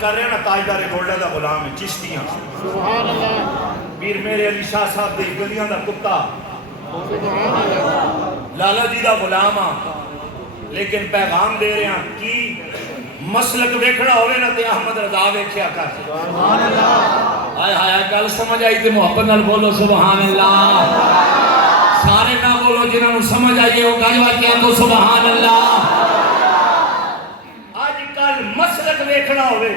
کر رہے ہیں نا تاجدار گولڈا دا غلام ہے چشتیاں سبحان اللہ پیر میرے علی شاہ صاحب دے گلیاں دا کتا سبحان اللہ لالا جی دا غلام ہاں لیکن پیغام دے رہے ہیں کی مسلک ویکھنا ہوئے نا تے احمد رضا ویکھیا کر سبحان اللہ آئے ہائے گل سمجھ آئی تے محبت نال بولو سبحان اللہ سارے نہ بولو جنہاں نوں سمجھ آئیے وہ گل واقعہ تو سبحان اللہ آج کل مسلک ویکھنا ہوئے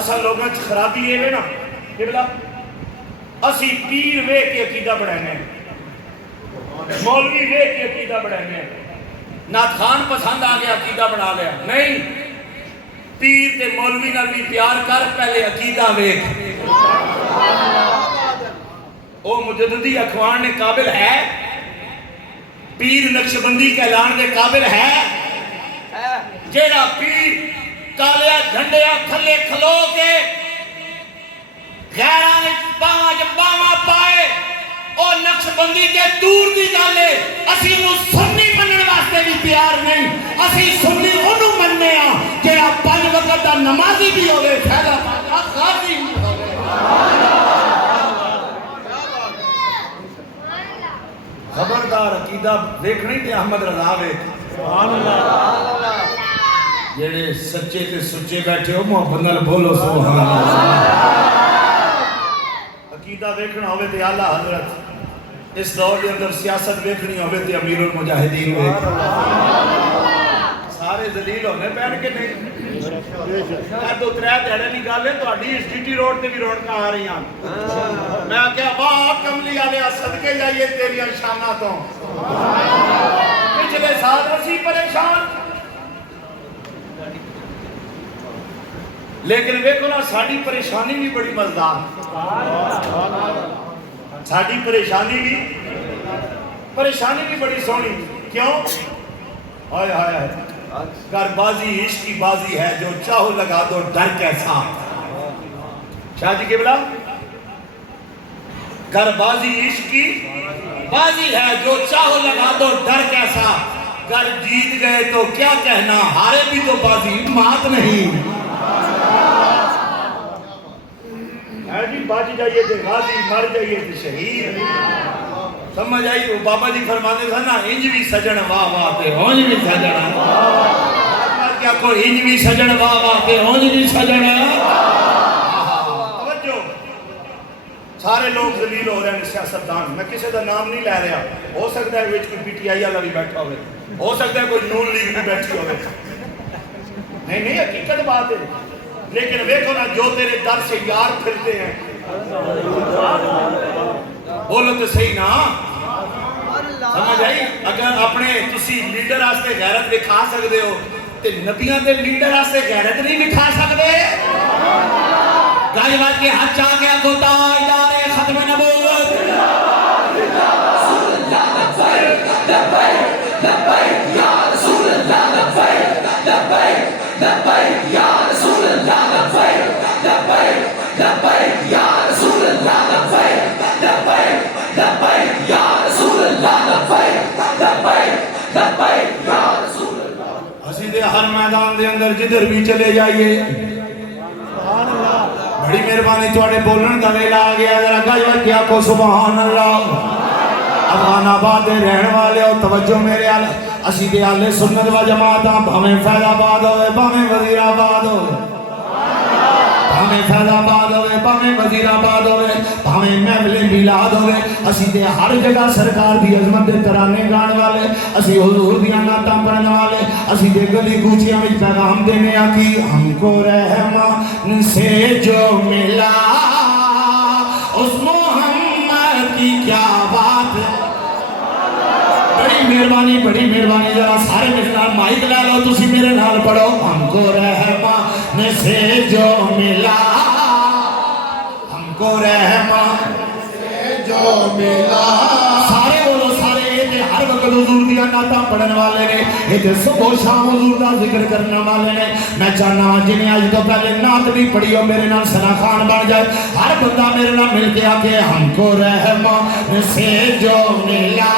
اصل لوگاں چ خرابی ہے نا کہ بلا اسی پیر ویکھ کے عقیدہ بڑھانے مولوی ویکھ کے عقیدہ بڑھانے نعت خان پسند آ گیا عقیدہ بنا لیا نہیں پیر تے مولوی نال بھی پیار کر پہلے عقیدہ ویکھ او مجددی اخوان نے قابل ہے پیر نقشبندی کے اعلان دے قابل ہے جیڑا پیر کالیا جھنڈیا تھلے کھلو کے غیران پانچ باواں پائے اور نقشبندی کے دور دی گالے اسی انہوں سنی منن واسطے بھی پیار نہیں اسی سنی انہوں مننے ہاں جیڑا 5 وقت دا نمازی بھی ہوئے فیضا پاکا غازی بھی ہوئے خبردار عقیدہ دیکھنی تے احمد رضا ویکھ سبحان اللہ جیڑے سچے تے سچے بیٹھے ہو محبت نال بولو سبحان اللہ عقیدہ ویکھنا ہوئے تے اعلیٰ حضرت اس دور کے اندر سیاست ویکھنی ہوئے تے امیر المجاہدین ویکھ سارے ذلیل ہونے پہن کے نہیں میں تو 3 دہڑے نہیں گل ہے تہاڈی اس ٹی ٹی روڈ تے بھی رونقاں آ رہی ہیں میں کہا واہ کملی والے صدقے جائیے تیریاں شاناں تو پچھلے سال اسی پریشان لیکن ویکھو نا ساڈی پریشانی بھی بڑی مزدار ساڈی پریشانی بھی بڑی سونی کیوں ہائے ہائے ہائے کر بازی عشق کی بازی ہے جو چاہو لگا دو ڈر کیسا شاہ جی کے بلا کر بازی عشق کی بازی ہے جو چاہو لگا دو ڈر کیسا گر جیت گئے تو کیا کہنا ہارے بھی تو بازی مات نہیں ہے جی باج جائیے تھے غازی مر جائیے تھے شہید سمجھ آئی وہ بابا جی فرماتے تھا نا انج بھی سجن واہ واہ تے ہونج بھی سجن کیا کوئی انج بھی سجن واہ واہ تے ہونج بھی سجن توجہ سارے لوگ ذلیل ہو رہے ہیں سیاستدان میں کسی کا نام نہیں لے رہا ہو سکتا ہے وچ کوئی پی ٹی آئی والا بھی بیٹھا ہوئے ہو سکتا ہے کوئی نون لیگ بھی بیٹھی ہوئے نہیں حقیقت بات ہے لیکن ویکھو نا جو تیرے در سے یار پھرتے ہیں بولو تو صحیح نا سمجھ آئی اگر اپنے تسی لیڈر آستے غیرت دکھا سکتے ہو تے نبیاں دے لیڈر آستے غیرت نہیں دکھا سکتے گائی بات کے ہاتھ چاہ کے کو تاجدار ختم نبوت لبیک یا رسول اللہ لبیک لبیک لبیک یا رسول اللہ لبیک لبیک لبیک یا رسول اللہ لبیک لبیک لبیک یا رسول اللہ لبیک لبیک لبیک یا رسول اللہ اسی دے ہر میدان دے اندر جدھر بھی چلے جائیے سبحان اللہ بڑی مہربانی تواڈے بولن دا ویلا آ گیا ذرا گل کیا کو سبحان اللہ افغان آباد دے رہن والے ہو توجہ میرے آل اسی دے آلے سنت و جماعت بھامیں فیض آباد ہوئے بھامیں وزیر آباد ہوئے بھامیں فیض آباد ہوئے بھامیں وزیر آباد ہوئے بھامیں محفل میلاد ہوئے اسی دے ہر جگہ سرکار دی عظمت دے ترانے گان والے اسی حضور دی نعتاں پڑھن والے اسی دے گلی کوچیاں وچ پیغام دینے آکی ہم کو رحمان سے جو ملا اس محمد کی کیا بات ہے بڑی مہربانی ذرا سارے مثال مائک لے لو تسی میرے نال پڑھو ہم کو رحمان سے جو ملا ہم کو رحمان سے جو ملا سارے بولو سارے یہ ہر وقت حضور دیا نعتاں پڑھن والے نے یہ صبح و شام حضور دا ذکر کرنے والے نے میں چاہنا جنہیں آج تو پہلے نعت بھی پڑھی ہو میرے نال ثنا خان بن جائے ہر بندہ میرے نال مل کے آکے ہم کو رحمان سے جو ملا